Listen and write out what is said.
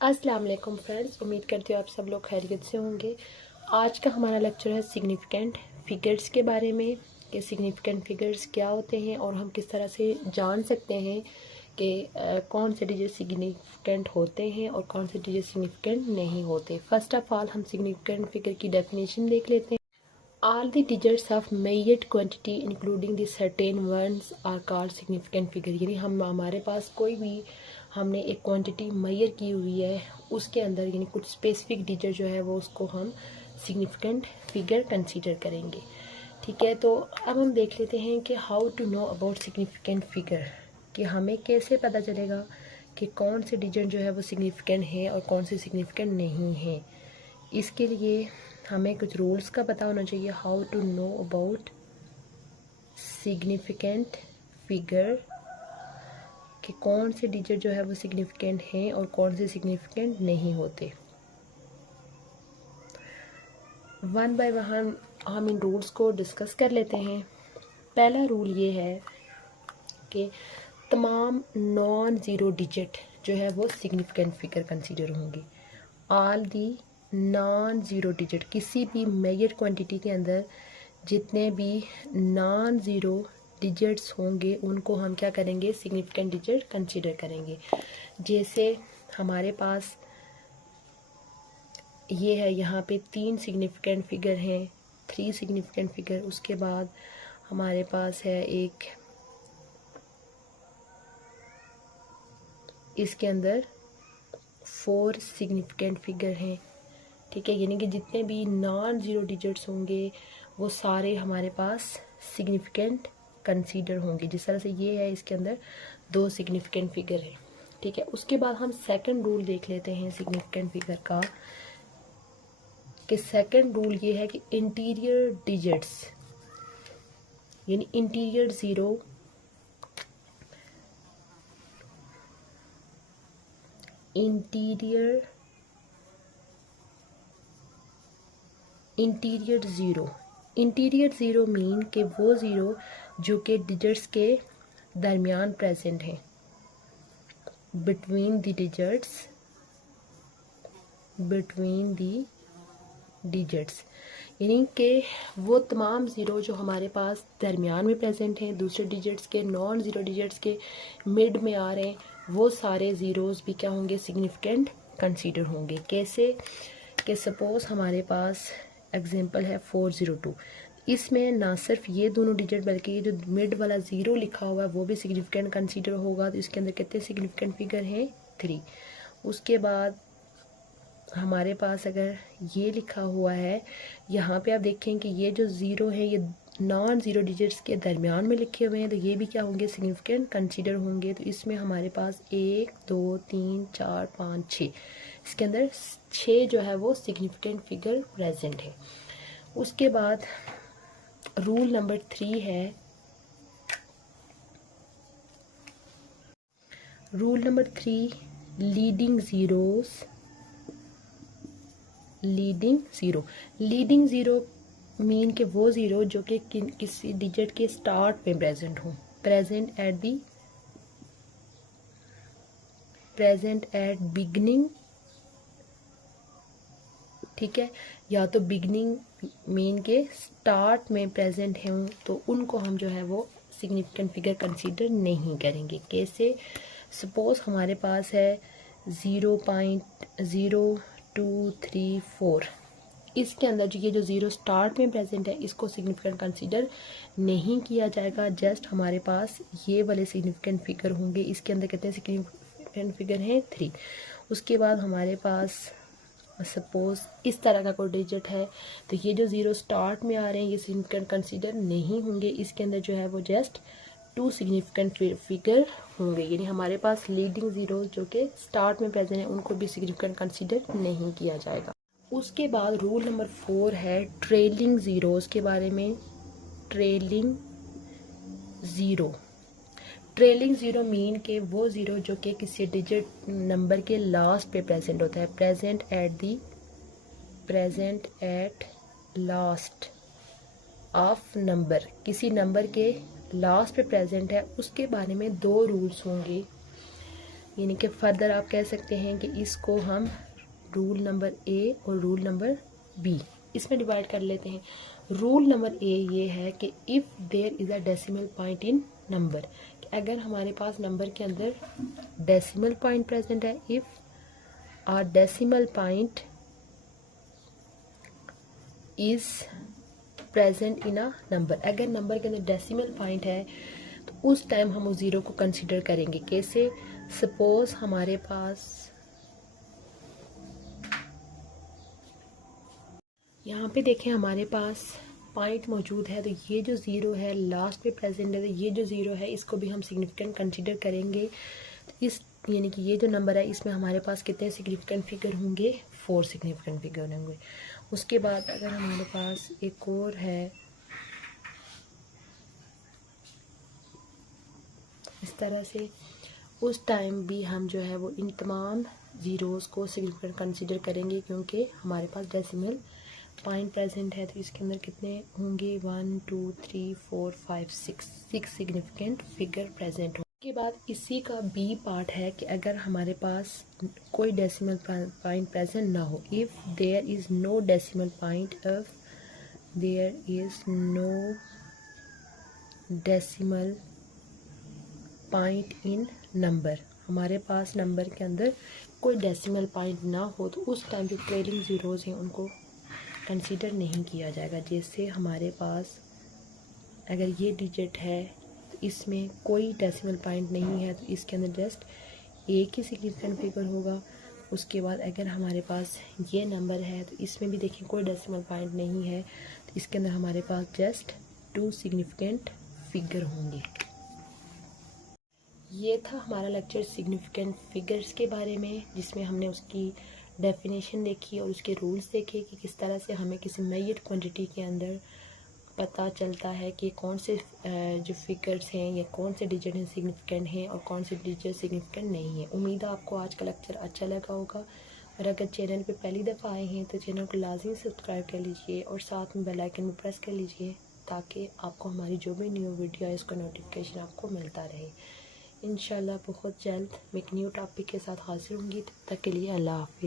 अस्सलाम वालेकुम फ्रेंड्स, उम्मीद करती हूँ आप सब लोग खैरियत से होंगे। आज का हमारा लेक्चर है सिग्निफिकेंट फिगर्स के बारे में कि सिग्निफिकेंट फिगर्स क्या होते हैं और हम किस तरह से जान सकते हैं कि कौन से डिजिट सिग्निफिकेंट होते हैं और कौन से डिजिट सिग्निफिकेंट नहीं होते। फर्स्ट ऑफ ऑल हम सिग्निफिकेंट फिगर की डेफिनेशन देख लेते हैं। All the digits of measured quantity including the certain ones are called significant figure। यानी हमारे पास कोई भी हमने एक क्वांटिटी मेजर की हुई है उसके अंदर यानी कुछ स्पेसिफिक डिजिट जो है वो उसको हम सिग्निफिकेंट फिगर कंसीडर करेंगे। ठीक है, तो अब हम देख लेते हैं कि how to know about significant figure, कि हमें कैसे पता चलेगा कि कौन से डिजिट जो है वो सिग्निफिकेंट है और कौन से सिग्निफिकेंट नहीं है। इसके लिए हमें कुछ रूल्स का पता होना चाहिए। How to know about significant figure, कि कौन से डिजिट जो है वो सिग्निफिकेंट हैं और कौन से सिग्निफिकेंट नहीं होते। वन बाय वन हम इन रूल्स को डिस्कस कर लेते हैं। पहला रूल ये है कि तमाम नॉन ज़ीरो डिजिट जो है वो सिग्निफिकेंट फिगर कंसीडर होंगे। All the non zero digit, किसी भी मेजर क्वांटिटी के अंदर जितने भी नॉन ज़ीरो डिजिट्स होंगे उनको हम क्या करेंगे, सिग्निफिकेंट डिजिट कंसीडर करेंगे। जैसे हमारे पास ये है, यहाँ पे 3 सिग्निफिकेंट फिगर हैं, 3 सिग्निफिकेंट फिगर। उसके बाद हमारे पास है एक, इसके अंदर 4 सिग्निफिकेंट फिगर हैं। ठीक है, यानी कि जितने भी नॉन ज़ीरो डिजिट्स होंगे वो सारे हमारे पास सिग्निफिकेंट कंसीडर होंगे। जिस तरह से ये है, इसके अंदर 2 सिग्निफिकेंट फिगर हैं। ठीक है, उसके बाद हम सेकंड रूल देख लेते हैं सिग्निफिकेंट फिगर का, कि सेकंड रूल ये है कि इंटीरियर डिजिट्स यानी interior zero, interior zero mean कि वो ज़ीरो जो कि डिजिट्स के दरमियान प्रेजेंट हैं, बिटवीन द डिजिट्स, यानी कि वो तमाम ज़ीरो जो हमारे पास दरमियान में प्रेजेंट हैं, दूसरे डिजिट्स के, नॉन ज़ीरो डिजिट्स के मिड में आ रहे हैं, वो सारे ज़ीरोज़ भी क्या होंगे, सिग्निफिकेंट कंसीडर होंगे। कैसे कि सपोज़ हमारे पास एग्जांपल है 402, इसमें ना सिर्फ ये दोनों डिजिट बल्कि ये जो मिड वाला ज़ीरो लिखा हुआ है वो भी सिग्निफिकेंट कंसीडर होगा। तो इसके अंदर कितने सिग्निफिकेंट फिगर हैं, 3। उसके बाद हमारे पास अगर ये लिखा हुआ है, यहाँ पे आप देखें कि ये जो ज़ीरो है ये नॉन ज़ीरो डिजिट्स के दरमियान में लिखे हुए हैं, तो ये भी क्या होंगे, सिग्निफिकेंट कंसीडर होंगे। तो इसमें हमारे पास 1 2 3 4 5 6, इसके अंदर 6 जो है वो सिग्निफिकेंट फिगर प्रेजेंट है। उसके बाद रूल नंबर 3 है, rule number 3 leading zero mean के वो ज़ीरो जो कि किसी डिजिट के स्टार्ट में प्रेजेंट हो, प्रेजेंट एट बिगनिंग। ठीक है, या तो बिगनिंग मीन के स्टार्ट में प्रेजेंट हैं तो उनको हम जो है वो सिग्निफिकेंट फिगर कंसीडर नहीं करेंगे। कैसे, सपोज हमारे पास है 0.0234, इसके अंदर जो ये जो ज़ीरो स्टार्ट में प्रेजेंट है इसको सिग्निफिकेंट कंसीडर नहीं किया जाएगा। जस्ट हमारे पास ये वाले सिग्निफिकेंट फिगर होंगे। इसके अंदर कितने सिग्निफिकेंट फिगर हैं, 3। उसके बाद हमारे पास सपोज इस तरह का कोई डिजिट है, तो ये जो ज़ीरो स्टार्ट में आ रहे हैं ये सिग्निफिकेंट कंसीडर नहीं होंगे। इसके अंदर जो है वो जस्ट 2 सिग्निफिकेंट फिगर होंगे, यानी हमारे पास लीडिंग ज़ीरो जो कि स्टार्ट में प्रेजेंट है उनको भी सिग्निफिकेंट कंसीडर नहीं किया जाएगा। उसके बाद रूल नंबर 4 है ट्रेलिंग ज़ीरोज़ के बारे में। ट्रेलिंग ज़ीरो मीन के वो ज़ीरो जो कि किसी डिजिट नंबर के लास्ट पे प्रेजेंट होता है, present at last of number, किसी नंबर के लास्ट पे प्रेजेंट है, उसके बारे में 2 रूल्स होंगे। यानी कि फर्दर आप कह सकते हैं कि इसको हम रूल नंबर ए और रूल नंबर बी इसमें डिवाइड कर लेते हैं। रूल नंबर ए ये है कि if there is a decimal point in number, अगर हमारे पास नंबर के अंदर डेसिमल पॉइंट प्रेजेंट है, if a decimal point is present in a number, अगर नंबर के अंदर डेसिमल पॉइंट है तो उस टाइम हम उस ज़ीरो को कंसीडर करेंगे। कैसे? सपोज हमारे पास यहाँ पे देखें हमारे पास पॉइंट मौजूद है, तो ये जो ज़ीरो है लास्ट पे प्रेजेंट है, तो ये जो ज़ीरो है इसको भी हम सिग्निफिकेंट कंसीडर करेंगे। तो इस यानी कि ये जो नंबर है इसमें हमारे पास कितने सिग्निफिकेंट फिगर होंगे? 4 सिग्निफिकेंट फिगर होंगे। उसके बाद अगर हमारे पास एक और है इस तरह से, उस टाइम भी हम जो है वो इन तमाम ज़ीरोज़ को सिग्निफिकेंट कंसीडर करेंगे, क्योंकि हमारे पास डेसिमल पॉइंट प्रेजेंट है। तो इसके अंदर कितने होंगे? 1 2 3 4 5 6 सिग्निफिकेंट फिगर प्रेजेंट होंगे। उसके बाद इसी का बी पार्ट है कि अगर हमारे पास कोई डेसिमल पॉइंट प्रेजेंट ना हो, if there is no decimal point, if there is no decimal point in number, हमारे पास नंबर के अंदर कोई डेसिमल पॉइंट ना हो, तो उस टाइम जो ट्रेलिंग ज़ीरोज़ हैं उनको कंसीडर नहीं किया जाएगा। जैसे हमारे पास अगर ये डिजिट है तो इसमें कोई डेसिमल पॉइंट नहीं है, तो इसके अंदर जस्ट एक ही सिग्निफिकेंट फिगर होगा। उसके बाद अगर हमारे पास ये नंबर है तो इसमें भी देखिए कोई डेसिमल पॉइंट नहीं है, तो इसके अंदर हमारे पास जस्ट 2 सिग्निफिकेंट फिगर होंगे। ये था हमारा लेक्चर सिग्निफिकेंट फिगर्स के बारे में, जिसमें हमने उसकी डेफिनेशन देखी और उसके रूल्स देखे कि किस तरह से हमें किसी मेजर्ड क्वांटिटी के अंदर पता चलता है कि कौन से जो फिगर्स हैं या कौन से डिजिट हैं सिग्निफिकेंट हैं और कौन से डिजिट सिग्निफिकेंट नहीं है। उम्मीद है आपको आज का लेक्चर अच्छा लगा होगा, और अगर चैनल पे पहली दफ़ा आए हैं तो चैनल को लाजमी सब्सक्राइब कर लीजिए और साथ में बेल आइकन भी प्रेस कर लीजिए, ताकि आपको हमारी जो भी न्यू वीडियो है उसका नोटिफिकेशन आपको मिलता रहे। इंशाल्लाह बहुत जल्द मैं एक न्यू टॉपिक के साथ हाजिर होंगी। तब तक के लिए अल्लाह हाफिज़।